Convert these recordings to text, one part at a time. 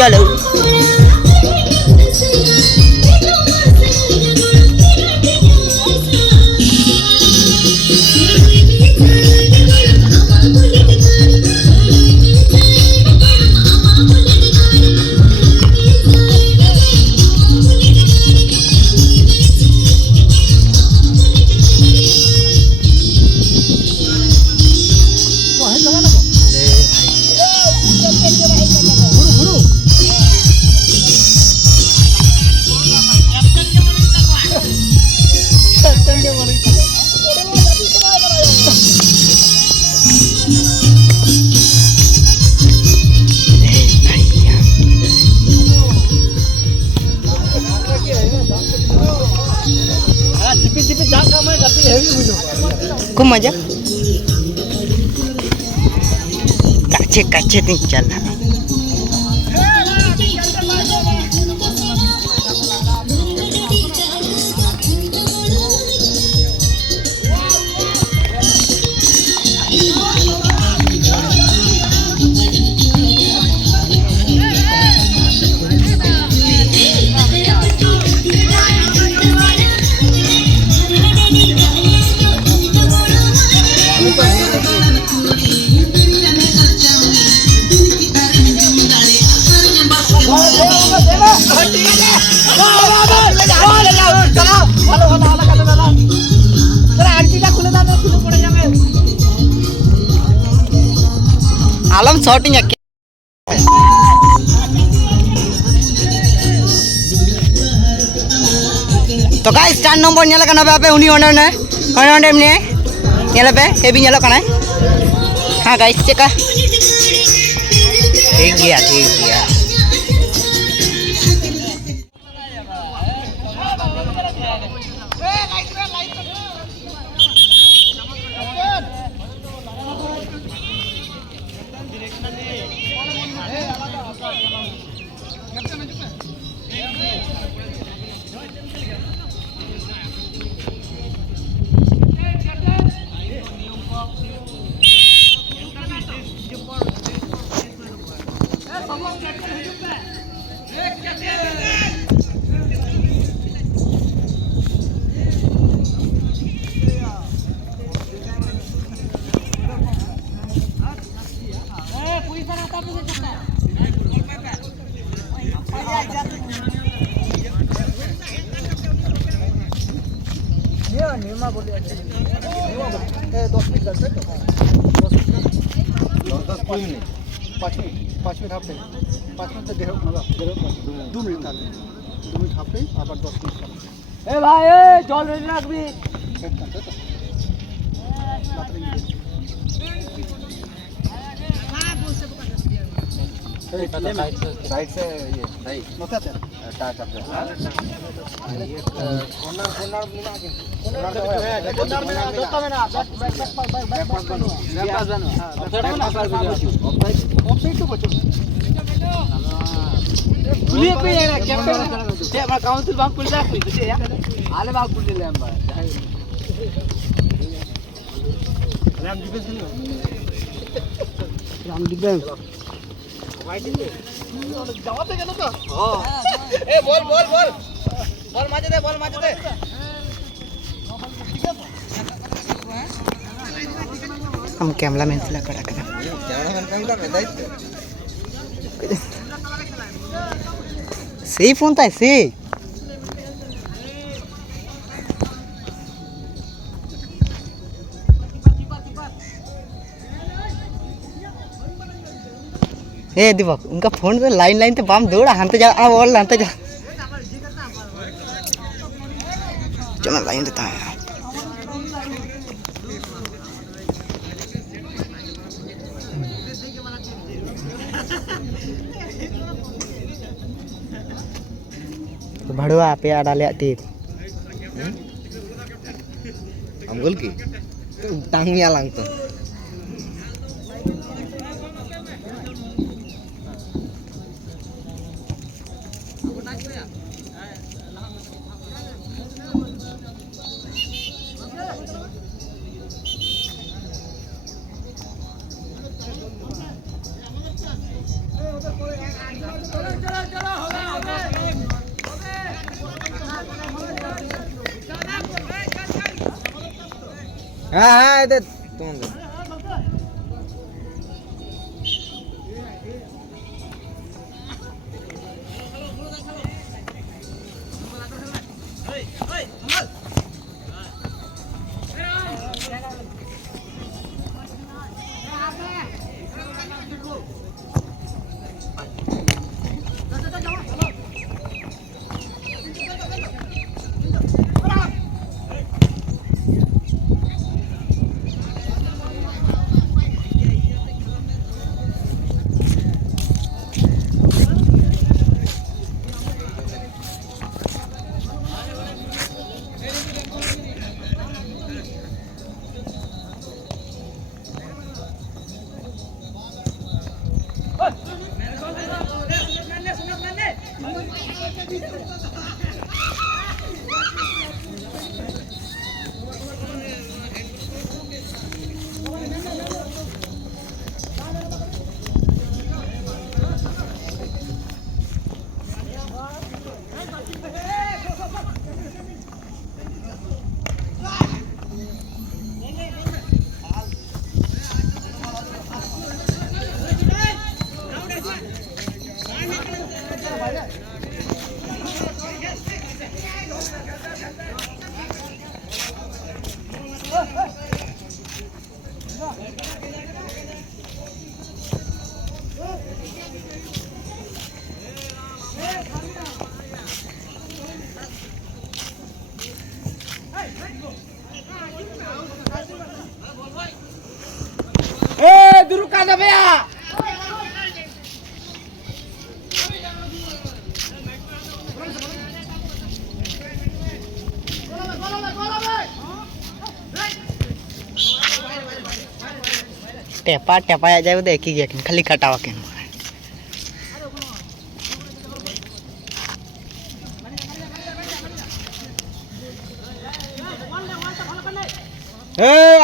चलो खूब मजा काचे काचे दिन चल रहा आलम शॉटिंग तो गाइस स्टार्ट नंबर नेला कना बे उनी ओने ने नेला बे हेवी नेला कना हां गाइस चेक ठीक गया पाँच मिनट हाफ टाइम 5 मिनट देह 2 मिनट हाफ टाइम आबार 10 मिनट ए भाई ए जल रेडी রাখবি साइड से ये सही नोता है टाच आप ये कॉर्नर मिला के कॉर्नर दोस्तों में ना बैक पास बनो हां ऑफसाइड तो बचो पुलिस पे यार कैप्टन ते हमारा काउंसिल बाग पुलिस आ कोई तुझे यार आले बाग पुलिस ले हम राम डिफेंस जावाते गेलो का हां ए बॉल माजे दे हम कैमरामैन से लगा कर कैमरामैन का दायित्व सही फोन था से ए दीपक उनका फोन से लाइन तो बाम दौड़ा हंते जा आ बोल हंते जा चलो लाइन देता है तो भड़वा पे डाले तीर हम गोल की टांग में आलंग तो হ্যাঁ দে তোমাদের duru kada bhaiya टेपा टेपा आ जाए देखी गया खाली कटावा के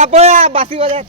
apa ya basi bajat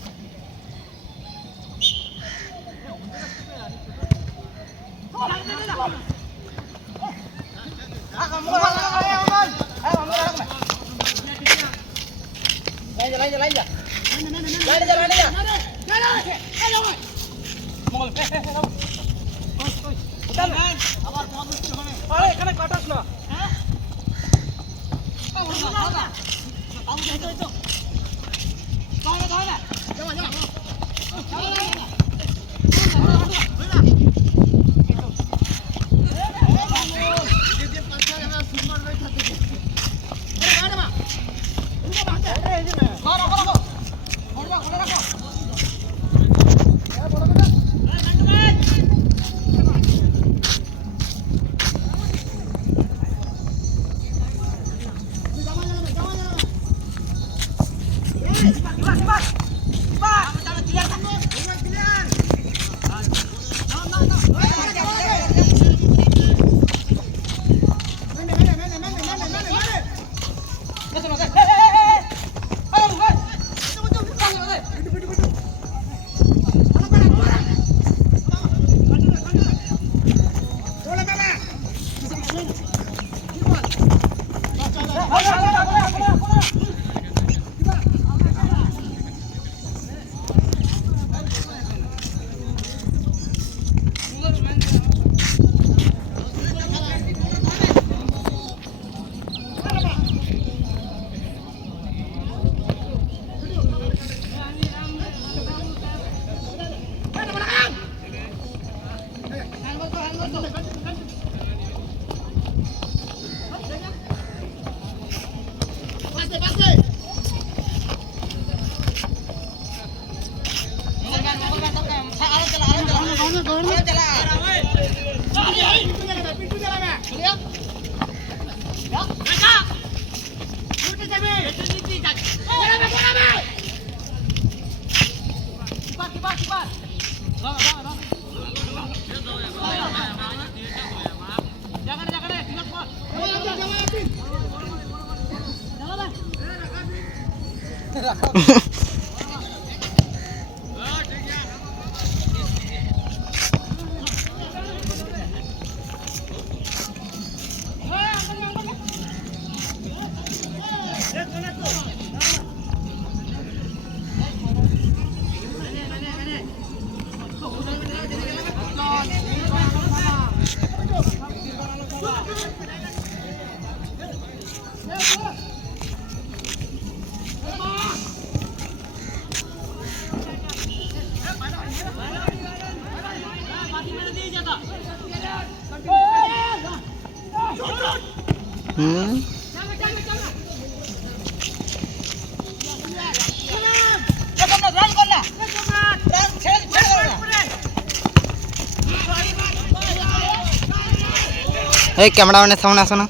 এই ক্যামেরা ম্যানের সামনে আসো না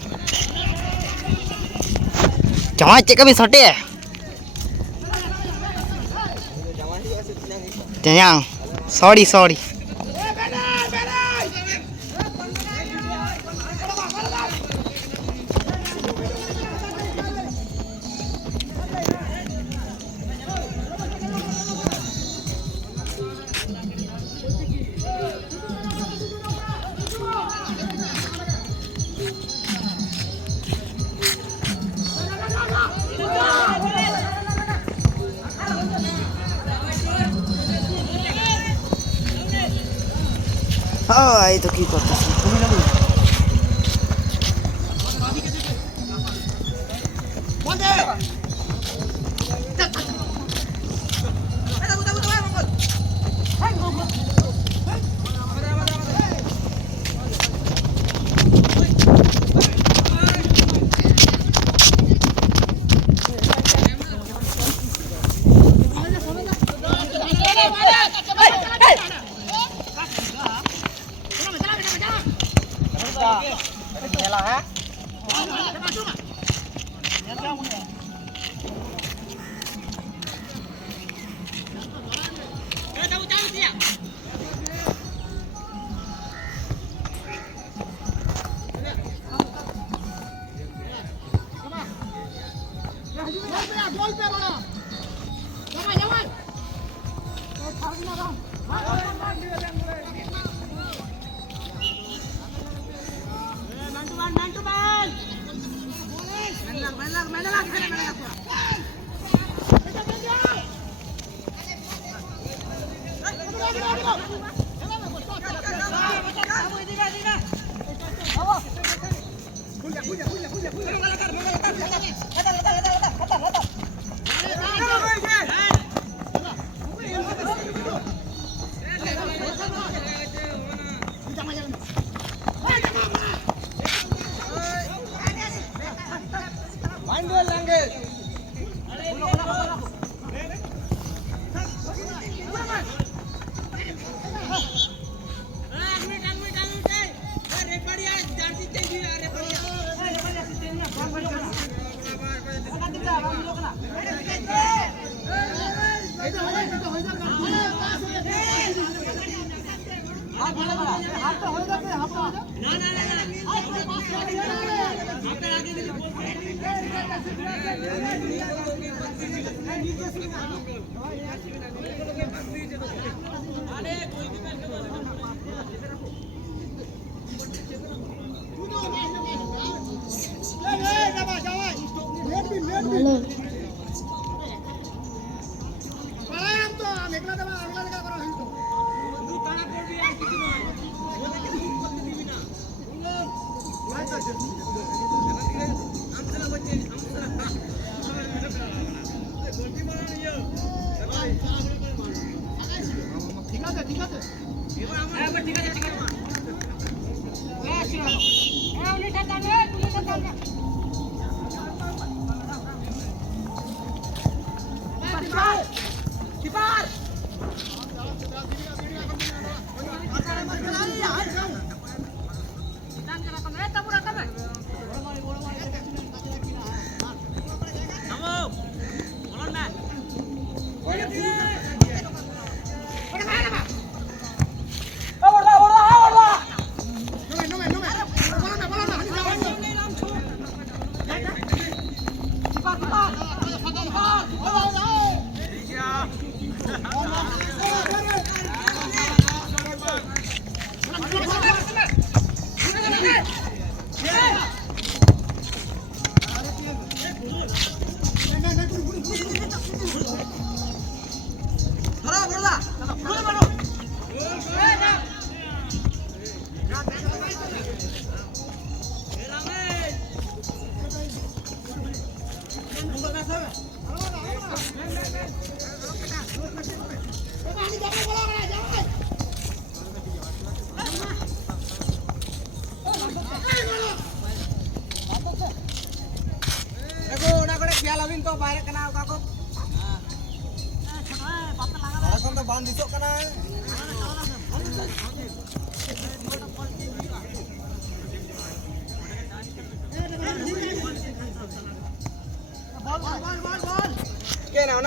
জামাই চেক আমি শটে সরি সরি এই তো কি করতেছি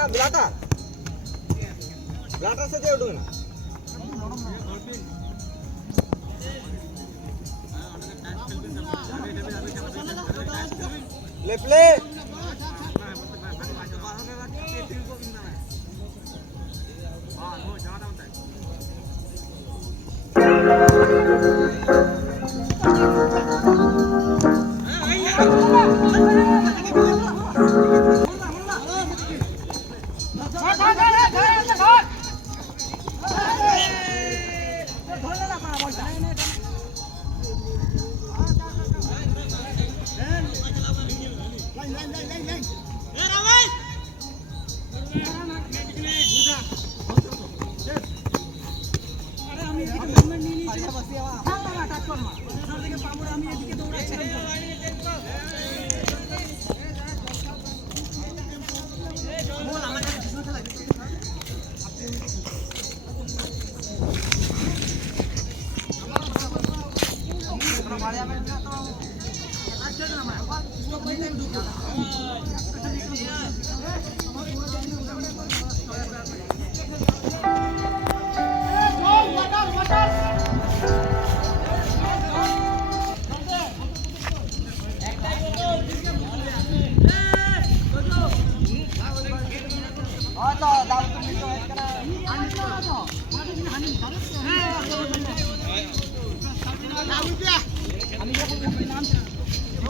না ব্লাটার সাথে উঠবে না প্লে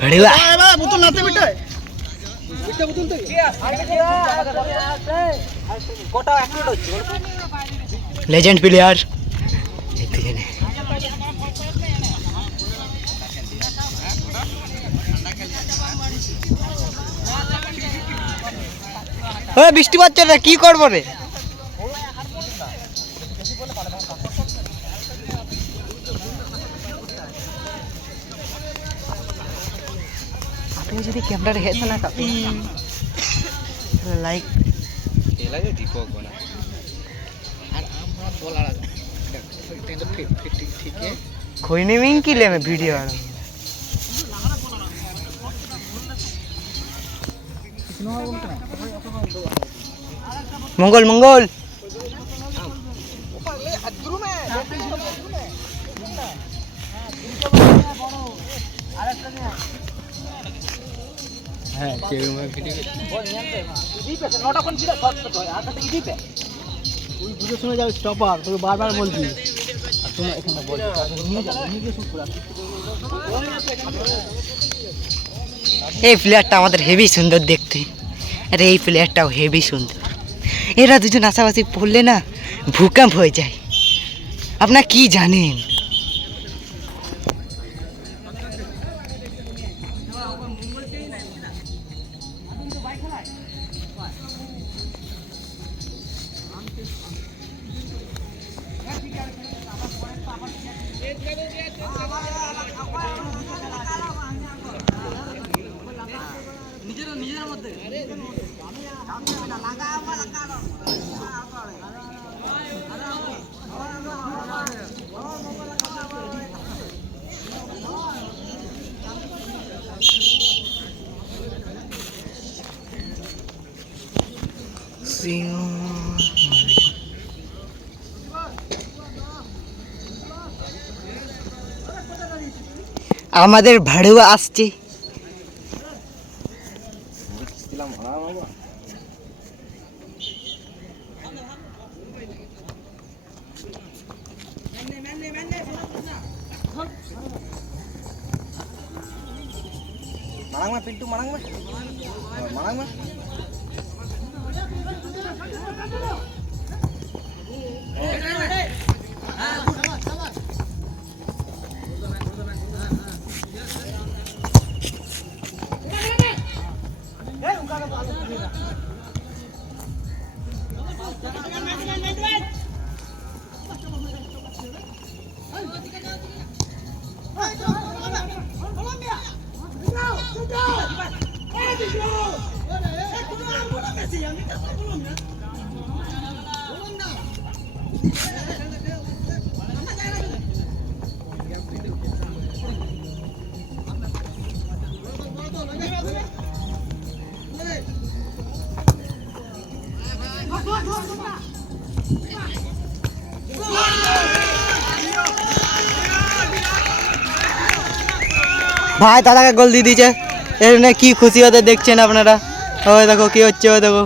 भड़ुआ বোতল নাতে বিটে বিটে বোতল থেকে কটা অ্যাক্টিভ হচ্ছে लेजेंड प्लेयर देखते जाने ওই বৃষ্টি পড়ছে রে কি করব রে আপনি যদি ক্যামেরা রেখেছেন না লাইক লাগে দীপক বনা আর আমার বলার আছে ठीक है कोई नहीं मिंग की ले मैं वीडियो आ रहा हूँ मंगल मंगल হ্যাঁ কেউ ভিডিও নটা কোন ছিল শর্ট শর্ট হয় আর সাথে ইডি পে তুই বুঝে শুনে যাও স্টপার তোকে বারবার বলছি আর তুমি এখানে বল নিয়ে যাও নিয়ে গিয়ে শুট করা এই প্লেয়ারটা আমাদের হেভি সুন্দর দেখতে আরে এই প্লেয়ারটাও হেভি সুন্দর এরা দুজন আশাপাশি পড়লে না ভূকম্প হয়ে যায় আপনারা কি জানেন আমাদের ভাড়ুয়া আসছে মারাং মা পিন্টু মারাং মা মারাং মা ভাই দাদাকে গোল দিয়ে দিয়েছে, এর নিয়ে কি খুশি হতে দেখছেন আপনারা। ওই দেখো কি হচ্ছে, ওই দেখো।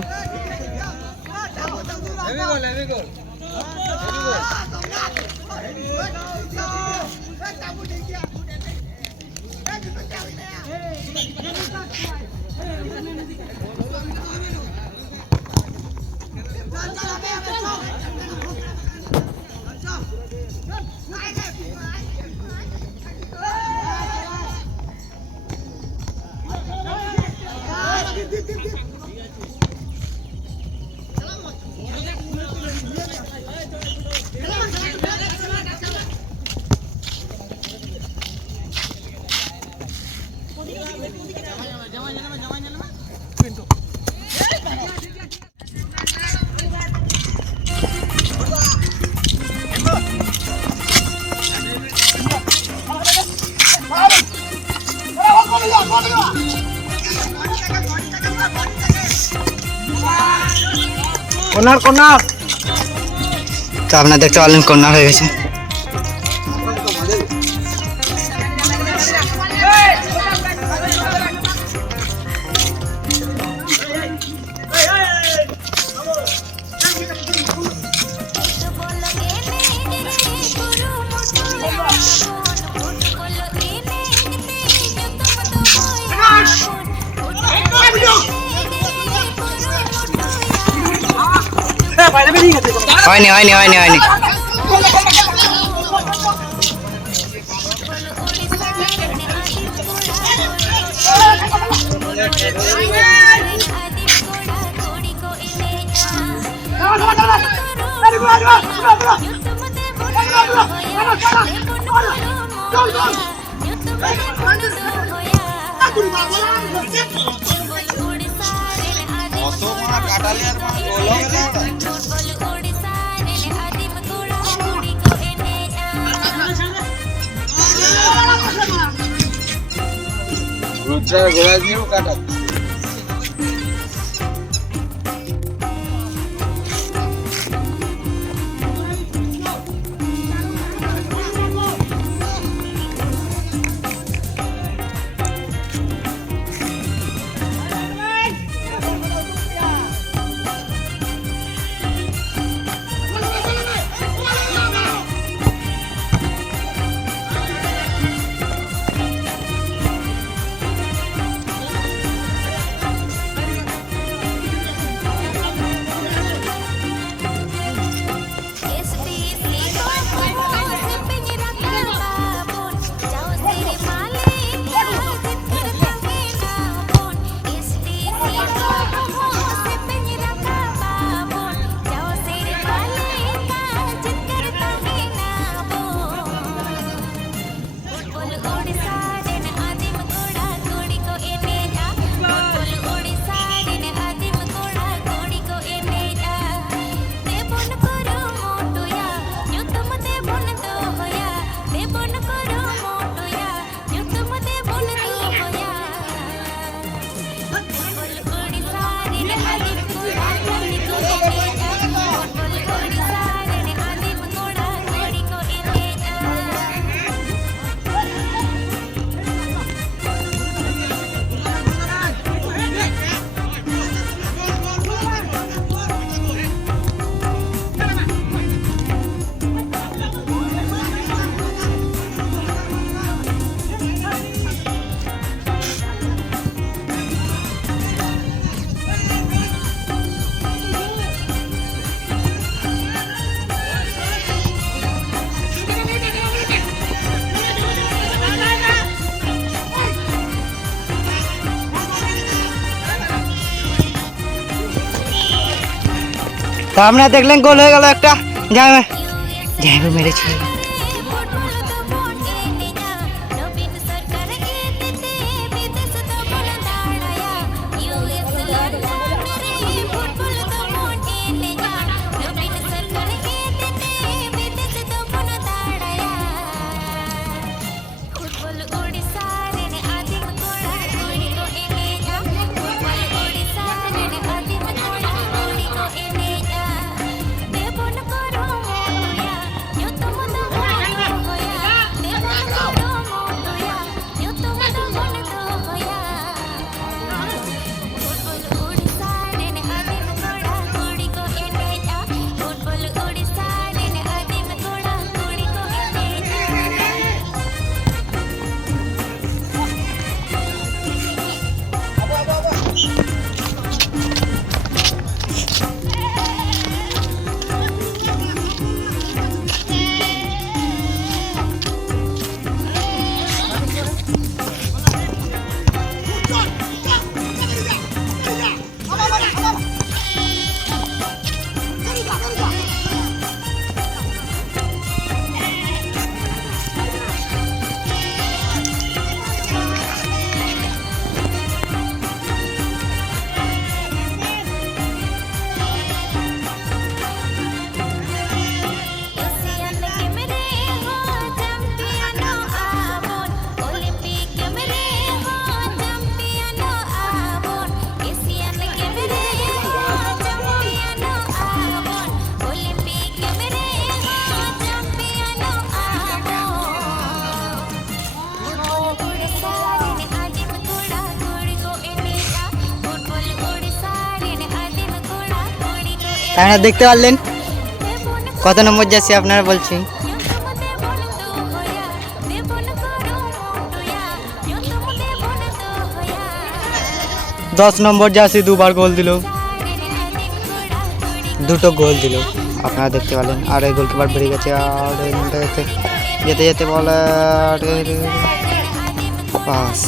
Corner corner. তো আপনারা দেখতে পারলেন কর্নার হয়ে গেছে। হয়নি হয়নি হয়নি হয়নি। গোড়া দিয়েও কাটা। তো আপনারা দেখলেন গোল হয়ে গেল একটা, জাইমে মেরেছে। আপনারা দেখতে পারলেন কত নম্বর যাচ্ছে আপনারা বলছি। 10 নম্বর যাচ্ছে, দুবার গোল দিল, দুটো গোল দিল আপনারা দেখতে পারলেন। আর এই গোলকিপার বেরিয়ে গেছে। আর যেতে যেতে বলে পাস।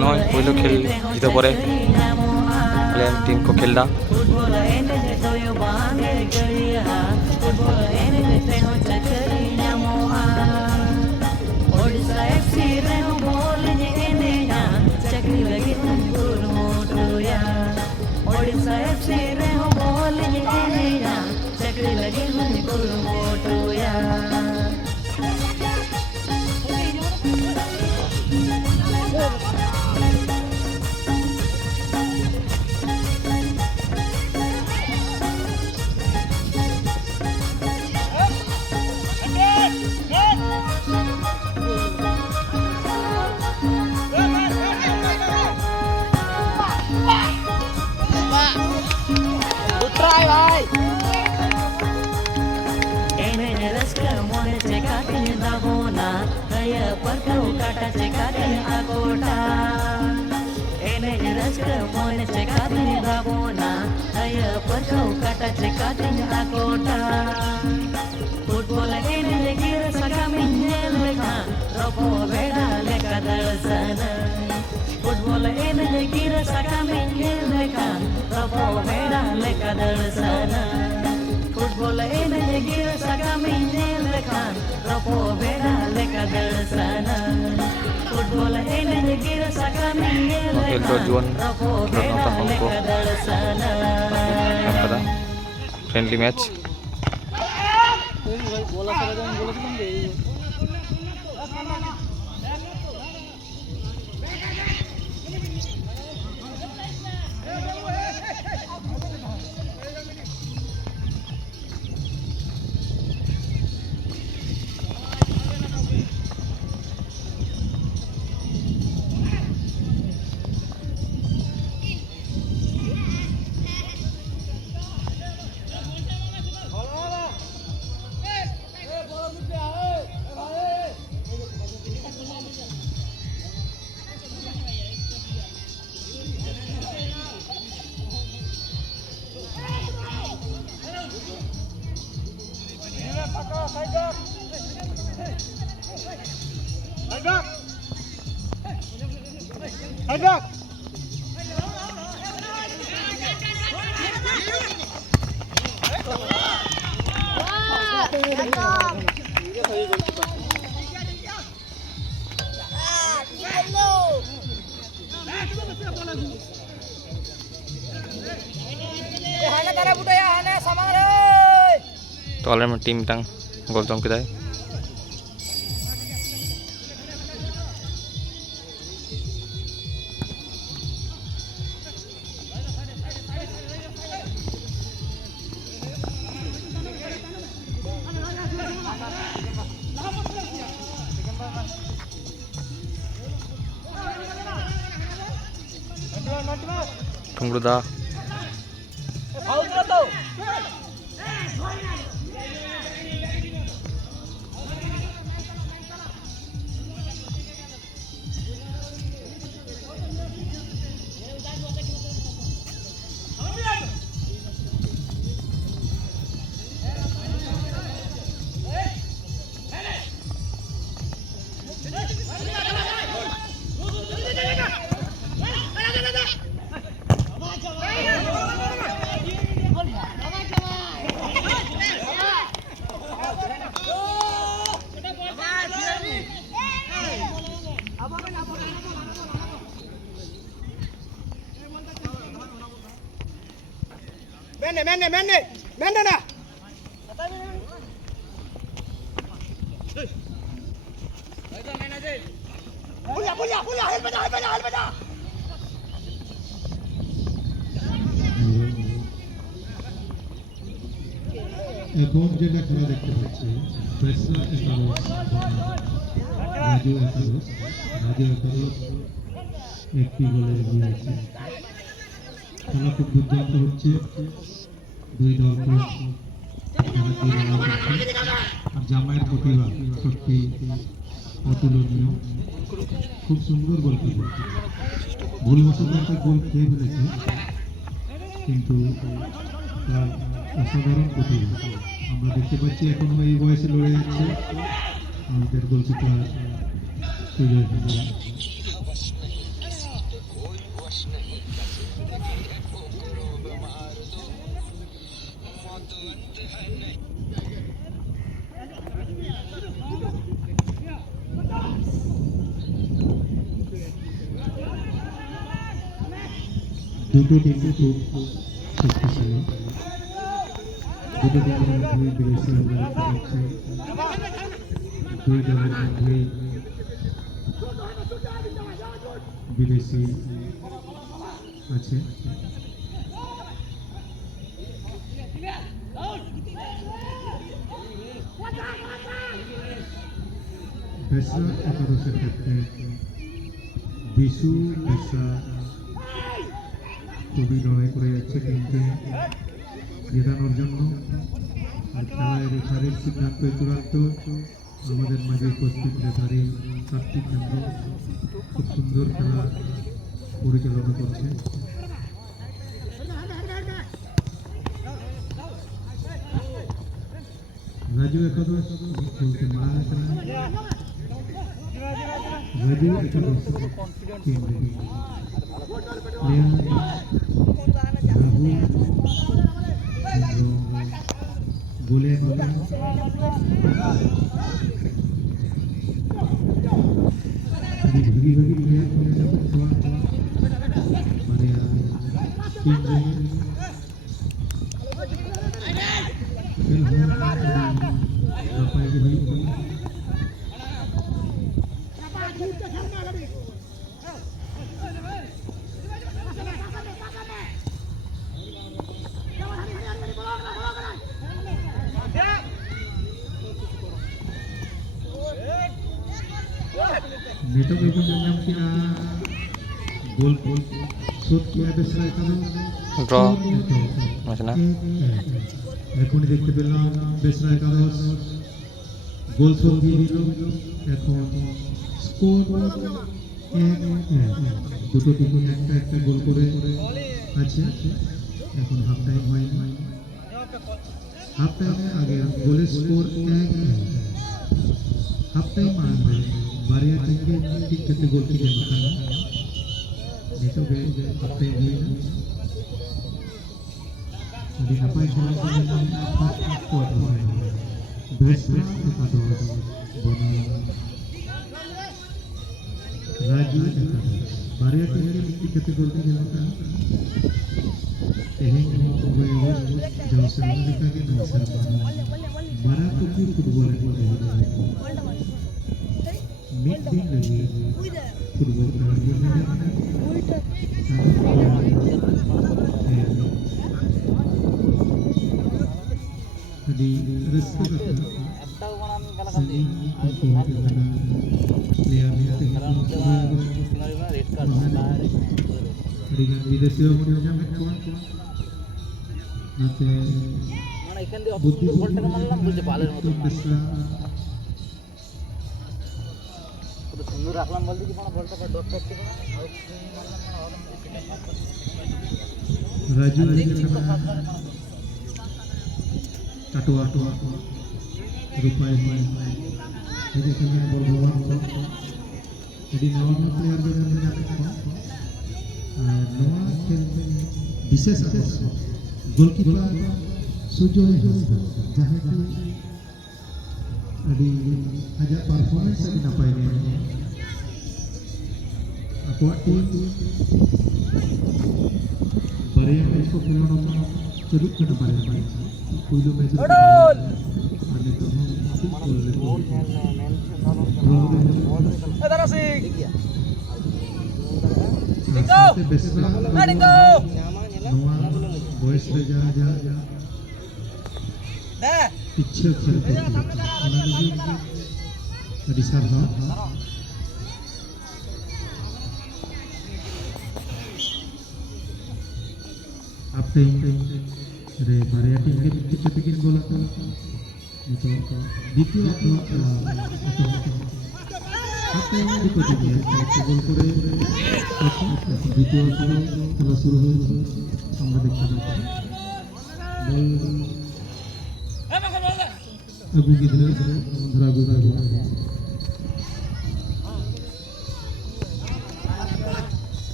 नॉय पहिलो खेल जिते परे प्लेन टीम को खेलदा फ्रेंडली मैच तो already में टीम टांग गोल चमके दाय Tunggu dah Mende na. Punya, help beda. এখন যেটা খেলা দেখতে পাচ্ছি ফেসলা একাদশ রাজু একাদশ একটি গোলে এগিয়ে আছে খেলা খুব দুর্দান্ত হচ্ছে দুই দলকে খেলা দিয়ে লড়াই করছে আর জামাইয়ের প্রতিভা সত্যি অতুলনীয় খুব সুন্দর গোল খেলে ভুলবশত একটা গোল খেয়ে ফেলেছে কিন্তু তার অসাধারণ প্রতিভা আমরা দেখতে পাচ্ছি এখনো এই বয়সে লড়ে যাচ্ছে আমাদের গোলকিপার সুজয় হাজরা দুটো টিম খুব শক্তিশালী দুটো টিমের মধ্যেই বিদেশি লড়াই হচ্ছে দুই দলের মধ্যেই বিদেশি আছে বেসরা একাদশের ক্ষেত্রে বিশু বেসরা খুবই লড়াই করে যাচ্ছে টিমকে জেতানোর জন্য আর খেলায় রেফারির সিদ্ধান্ত চূড়ান্ত আমাদের মাঝে উপস্থিত রেফারি কার্তিক চন্দ্র খুব সুন্দর খেলা পরিচালনা করছে রাজু একাদশ বলতে মারা খেলা রাজু একাদশ টিম রেডি প্লেয়ার রাহুল গোলে গোলে ভাগি প্লেয়ার খেলে যাবে মানে টিম नेटवर्क एकदम नाम किया गोल गोल शॉट किया बेसरा একাদশ ड्रॉ ম্যাচ না এখনই দেখতে পেলাম বেসরা একাদশ গোল শট দিয়ে দিল এখন স্কোর 1-1 দুটো টিম একটা গোল করে আছে এখন হাফ টাইম হয় হাফ টাইমের আগে গোলের স্কোর 1-1 হাফ টাইম ᱢᱟᱲᱟᱝ ᱨᱮ ᱵᱟᱨᱭᱟ ᱴᱤᱢ ᱜᱮ ᱴᱷᱤᱠ ᱠᱟᱛᱮ ᱜᱳᱞ ᱠᱤᱱ ᱮᱢ ᱟᱠᱟᱱᱟ ᱱᱤᱛᱚᱜ ᱜᱮ ᱦᱟᱯ ᱴᱟইम ᱦᱩᱭᱱᱟ ᱟᱹᱰᱤ ᱱᱟᱯᱟᱭ ᱠᱷᱮᱞ ᱠᱚ ᱧᱮᱞ ᱧᱟᱢᱮᱫᱼᱟ ᱠᱳᱣᱟᱴᱟᱨ ᱯᱷᱟᱭᱱᱟᱞ ᱵᱮᱥᱨᱟ একাদশ বনাম রাজু একাদশ বারয়া টিম ᱜᱮ ᱴᱷᱤᱠ ᱠᱟᱛᱮ ᱜᱳᱞ ᱠᱤᱱ ᱮᱢ ᱟᱠᱟᱱᱟ ᱛᱮᱦᱮᱧ ᱡᱟᱣ ᱥᱮᱨᱢᱟ ᱞᱮᱠᱟᱜᱮ ᱱᱚᱣᱟ ᱥᱮᱨᱢᱟ ᱢᱟᱨᱟᱝ ᱯᱩᱠᱷᱨᱤ ᱯᱷᱩᱴᱵᱚᱞ ᱮᱱᱮᱡ ᱢᱤᱫ ᱫᱤᱱ ᱞᱟᱹᱜᱤᱫ ᱯᱷᱩᱴᱵᱚᱞ ᱠᱷᱮᱞᱳᱰ ᱜᱮ ᱢᱮᱱᱟᱜᱼᱟ ᱟᱹᱰᱤ ᱨᱟᱹᱥᱠᱟᱹ ᱠᱟᱛᱷᱟ ᱥᱟᱺᱜᱤᱧ ᱠᱷᱚᱱ ᱠᱚ ᱦᱮᱡ ᱟᱠᱟᱱᱟ ᱯᱞᱮᱭᱟᱨ ᱧᱮᱞ ᱛᱮᱜᱮ ᱟᱹᱰᱤᱜᱟᱱ ᱵᱤᱫᱮᱥᱤ ᱦᱚᱸ ᱵᱚᱱ ᱧᱟᱢᱮᱫ ᱠᱚᱣᱟ ᱚᱱᱟᱛᱮ বুদ্ধি রাজু কাটোয়া রূপাই এখানে বর্ধমান এটি নর্মাল প্লেয়ার আর নয়া খেল বিশেষ আকর্ষণ গোলকিপার সুজয় হাঁসদা जहाँ की अभी आजा परफॉर्मेंस अभी ना पाए गए अकुआ टीम बरिया मैच को पुराना चलुक करना पड़ेगा पुलो मैच आने तो हम ठीक बोल रहे हैं इधर से बेसरा नवा बॉयज ले जा इच्छा खेलते अभी सारहा आप टाइम रे बारया टीम के कितने टिकिन बोला था तो द्वितीय आप टाइम दिक्कत नहीं है गोल करे द्वितीय खेला शुरू हो আমরা দেখতে পাচ্ছি अगू किधर धरा गो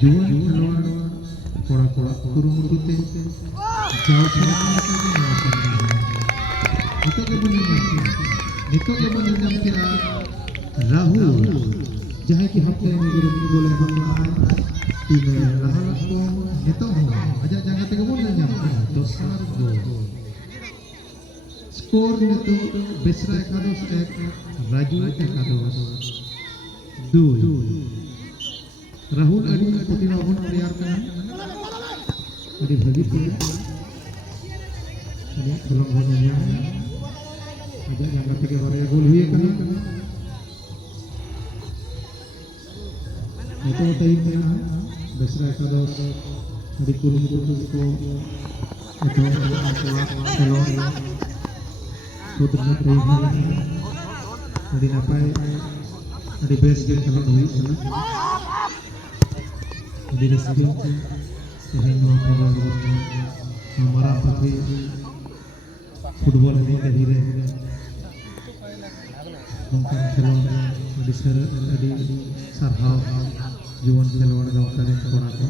जुआन खिलवाड़ कोड़ा कोड़ा कुरुमुरुते जाओ नितो के बन राहुल जहाँ की हफ्ते में बोले टीम राहुल को नितो हो आजा जगह तक बोल नहीं जाता दोसर गोल स्कोर नितो बेसरा एकादश एक राजू एकादश 2 राहुल अड़ी प्रतिभावान प्लेयर का अड़ी भगी प्लेयर अड़ी खेलों होने आजा जगह तक बारे गोल हुए करना itu time nya besra eकादश di kurung-kurung ko itu telur putra prima di napai di base game kalau hui sana di rescue sehingga hamaरा pati football ini धीरे mungkin खेलों di sarhau जुआन खिलवाड़ गाँव का कोड़ा को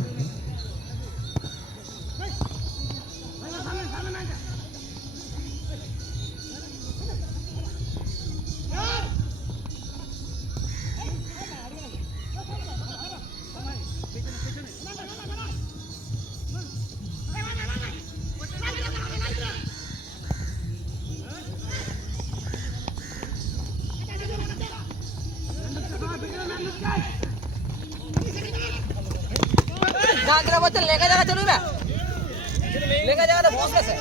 जागरा बच्चा लेगा जाएगा चलो मैं लेगा जाएगा तो भूस में से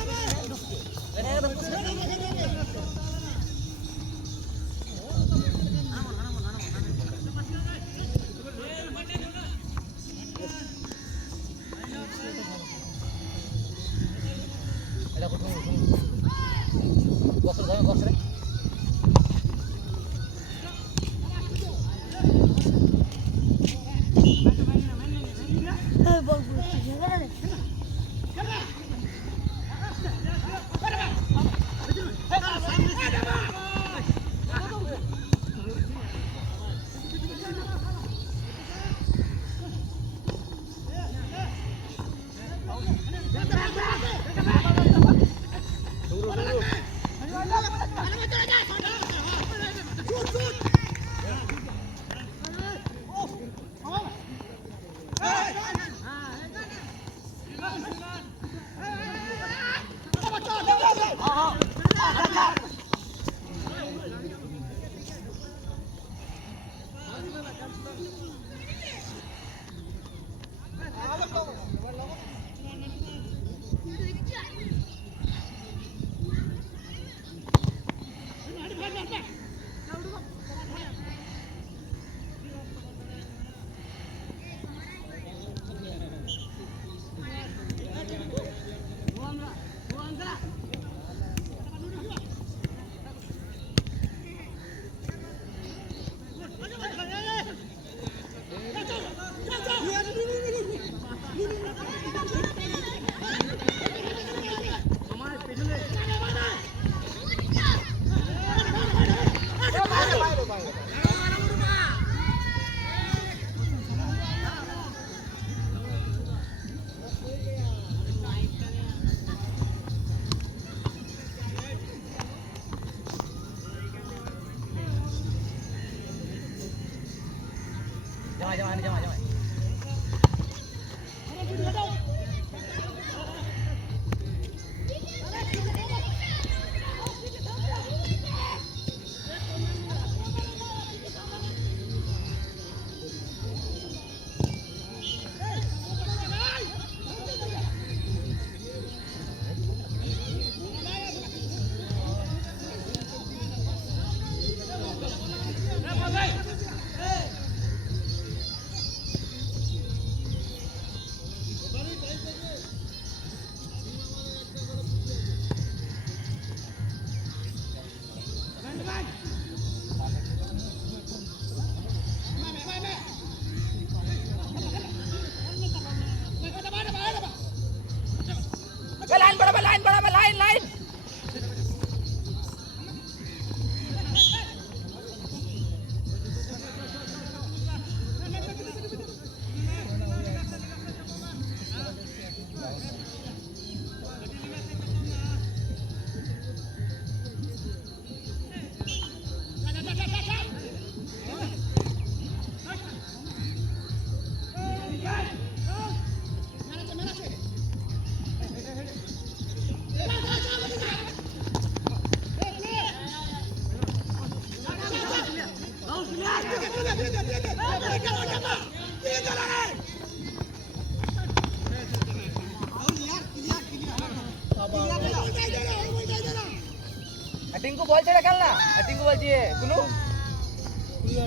টিঙ্কু বলছে না খেল না, টিঙ্কু বলছি কোনো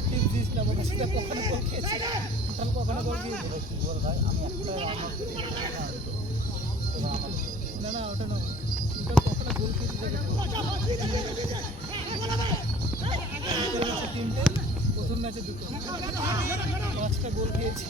টিপস দিস না, বলছিস কখনো বল খেয়েছি কখনো বল দিয়েছি বল ভাই আমি একটা না না ওটা না, ওটা কখনো গোল খেয়েছি তিনটে, প্রথম ম্যাচে দুটো, 5টা গোল খেয়েছি।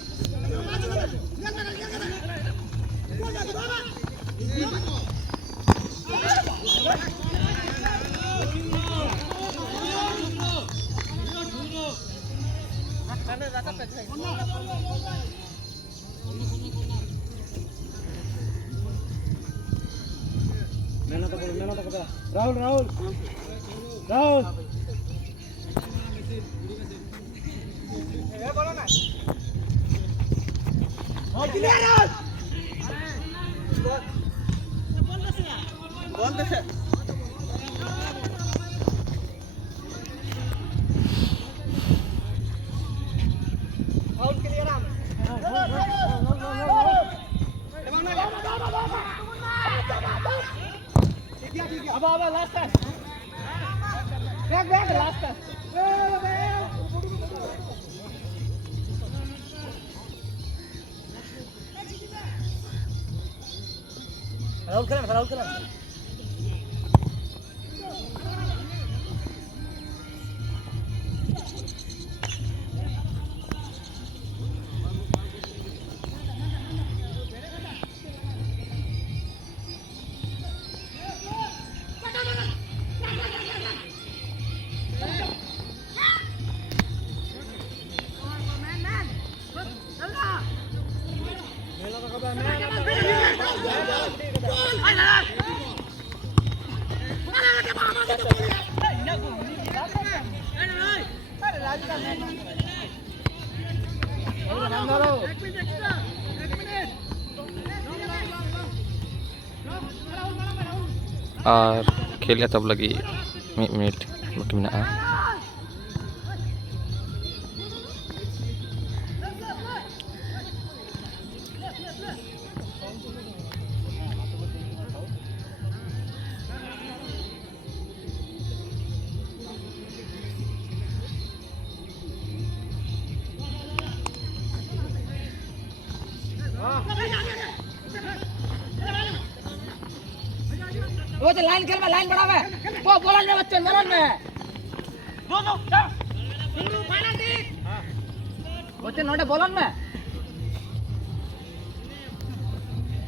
রাহুল রাহুল রাহুল বলো না বলতেছে রাহুল ক্লিয়ার আম Abba, last time. Back, last time. Rahul Kalam. Last ᱟᱨ ᱠᱷᱮᱞ ᱮᱛᱚᱦᱚᱵ ᱞᱟᱹᱜᱤᱫ 1 ᱢᱤᱱᱤᱴ ᱵᱟᱹᱠᱤ ᱢᱮᱱᱟᱜᱼᱟ। वो तो लाइन खेल में लाइन बढ़ा में वो बॉलर में बच्चे मेलन में दो बच्चे नोटे बॉलर में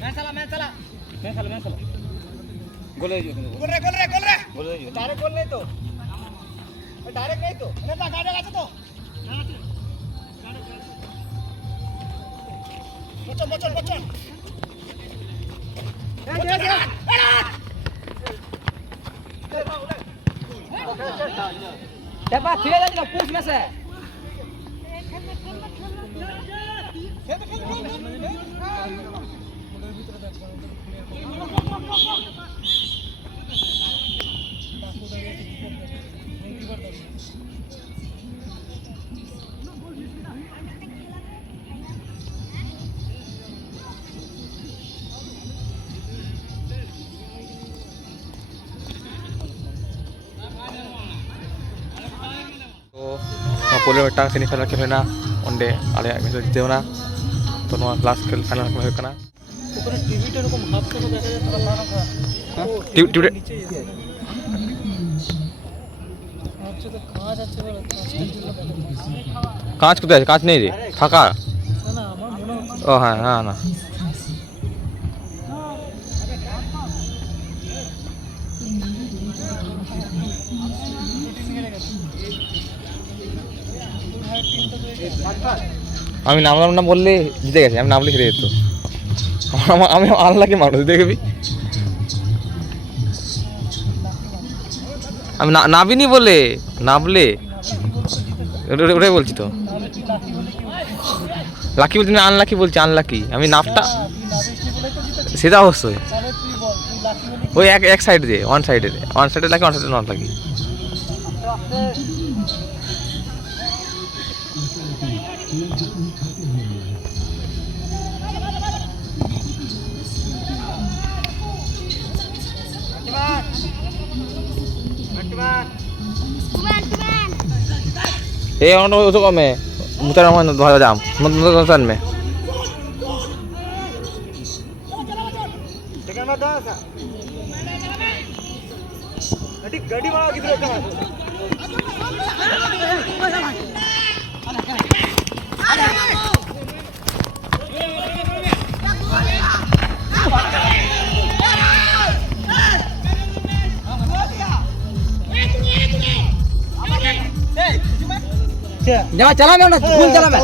मैं चला गोल रे डायरेक्ट गोल नहीं तो अरे ना गाड़ी लगा तो बच्चन देखा खेल है पूछ में से ᱯᱳᱭᱞᱳ ᱢᱤᱫᱴᱟᱝ ᱥᱮᱢᱤ ᱯᱷᱟᱭᱱᱟᱞ ᱠᱷᱮᱞ ᱦᱩᱭᱱᱟ ᱚᱸᱰᱮ ᱟᱞᱮᱭᱟᱜ ᱢᱮᱪ ᱞᱮ ᱡᱤᱛᱟᱹᱣ ᱮᱱᱟ ᱛᱚ ᱱᱚᱣᱟ ᱞᱟᱥᱴ ᱠᱷᱮᱞ ᱯᱷᱟᱭᱱᱟল ᱠᱷᱮᱞ ᱦᱩᱭᱩᱜ ᱠᱟᱱᱟ টিভি কাঁচ কোথায় আছে কাঁচ নেই রে ফাঁকা ও হ্যাঁ হ্যাঁ না আমি নামলাম না বললে জিতে গেছে আমি নামলে হেরে যেত আমি আনলাকি মানুষ দেখবি আমি নাবিনি বলে নামলে ওটাই বলছি তো লাকি বলছি না আনলাকি বলছি আনলাকি আমি নাপটা সেটা অবশ্যই ওই এক সাইড দিয়ে ওয়ান সাইডে লাকি ওয়ান সাইডে not lucky A ono usuk kome mutar naman dua jam mutar में गाड़ी वाला किधर है जा चला मैं ना फुल चला मैं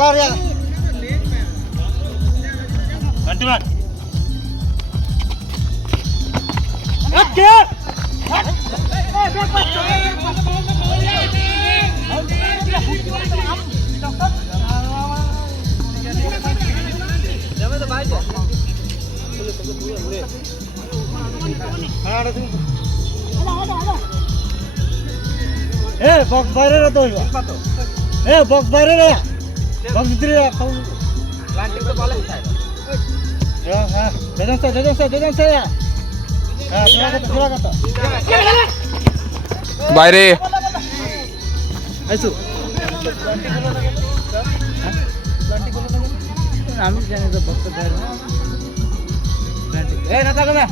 कंटिन्यू ए बॉक्स बाहर रह तो ए बॉक्स बाहर रह बॉक्स इधर रह प्लांटिंग तो बॉल उठाए हां जजन से हां थोड़ा करता বাইরে आइसु আমি জানি তো বক্স বাইরে প্লান্টিং ए ना था मैं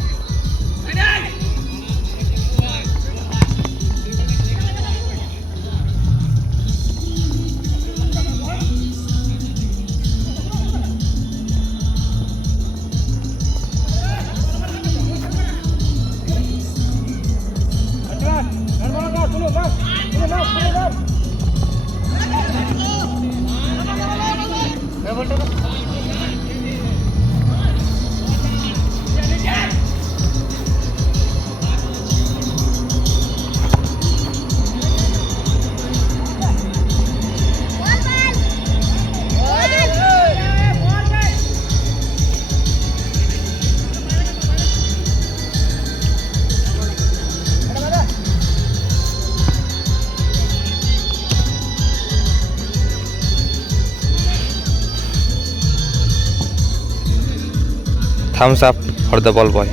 thumbs up for the ball boy.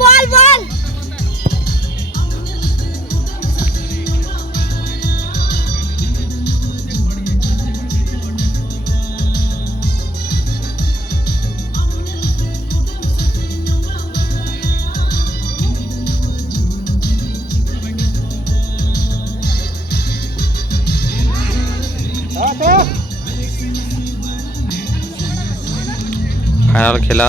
Ball ball final খেলা।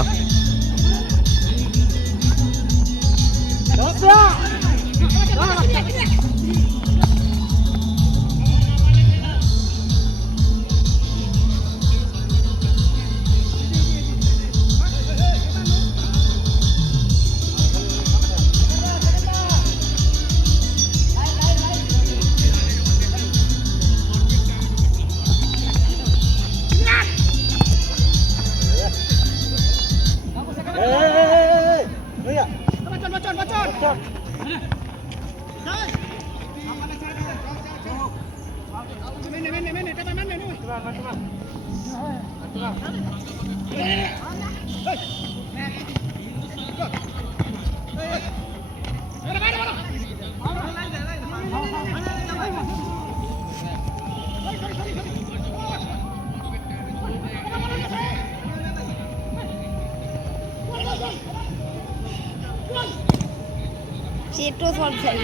সেটো সব যাই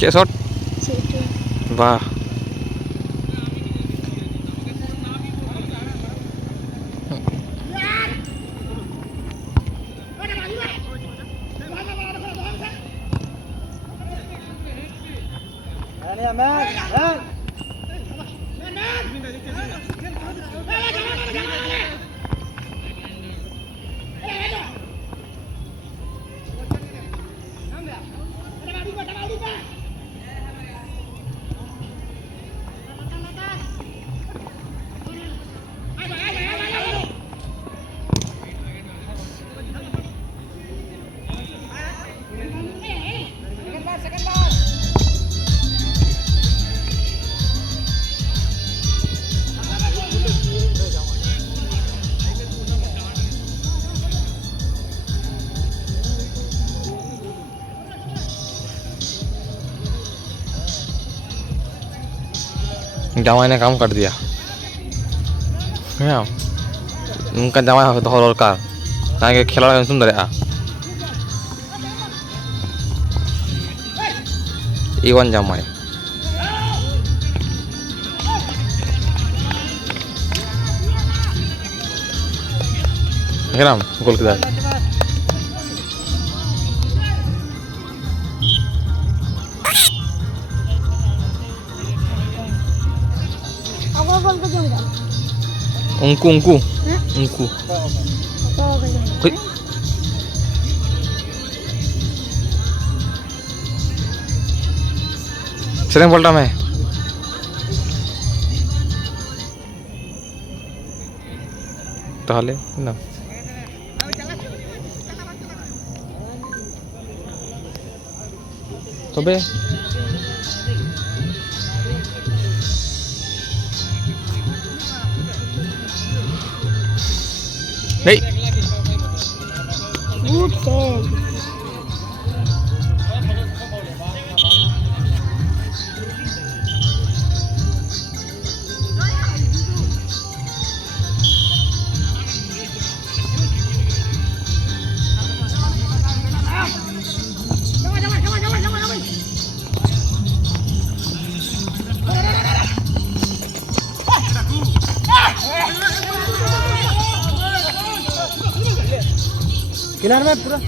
কে শট? সেটো বাহ, জামাই ने काम कर दिया। उनका जामाई हो दरकार ताकि खेला सुंदर है। इवन जामाई गोल किधर আগো বল তো জঙ্গল उनको उनको उनको তো कोई सेकंड बोलता मैं তাহলে না তবে এই গুড সেভ क्लियर में पूरा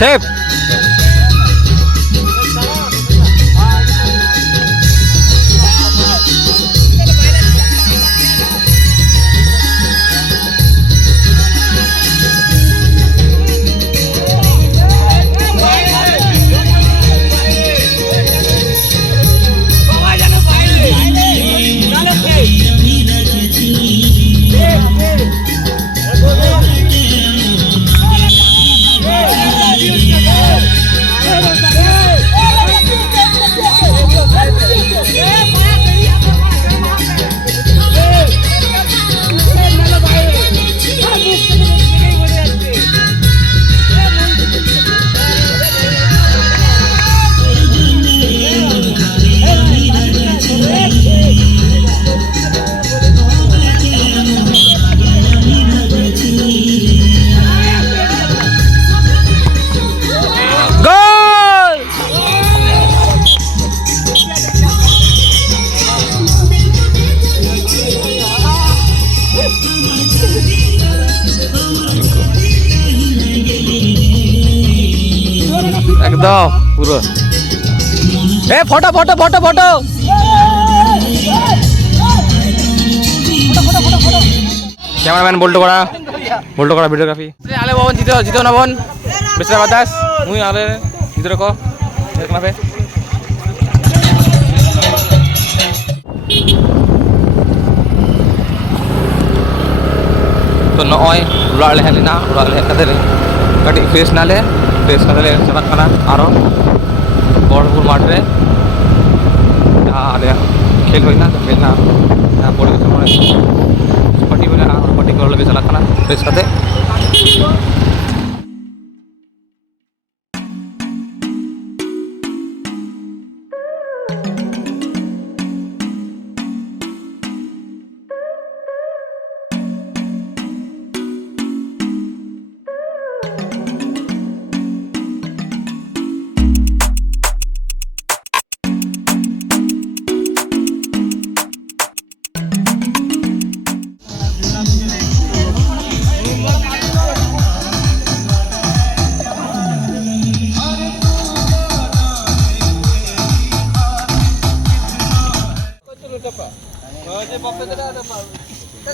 সেফ। একদম পুরো এ photo photo photo photo cameraman বল্টো করা ভিডিওগ্রাফি আলে ভবন জিতো না ভবন বেসরা বাতাস মুই আলে জিতো রকো দেখনাবে तो नॉय उड़ाले हैं ना उड़ाले कदर कटी फ्रेश नाले चला खाना आरो बड़पुर माठ रे आले खेल होइना खेलना पड़े पट्टी बोले पट्टी कर लगे चला खाना फ्रेश करते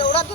ওরা তো